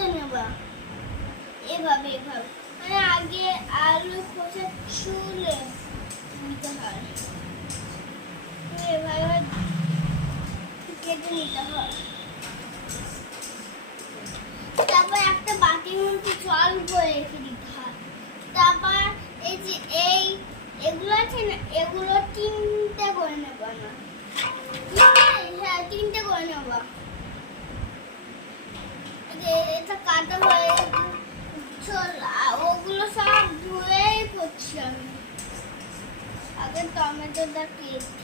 কেটে নেব এভাবে এভাবে, মানে আগে আলু খোসা ছুলে নিতে হয়, এভাবে কেটে নিতে হয়। তারপর একটা বাটির মধ্যে জল ভরে রেখে দিতে হয়। তারপর এই যে এগুলো আছে না, এগুলো তিনটে করে নেবো না, হ্যাঁ তিনটে করে নেবো। এটা কাটা হয়ে ওগুলো সব ধুয়েই করছি আমি। আগে টমেটোটা কেটে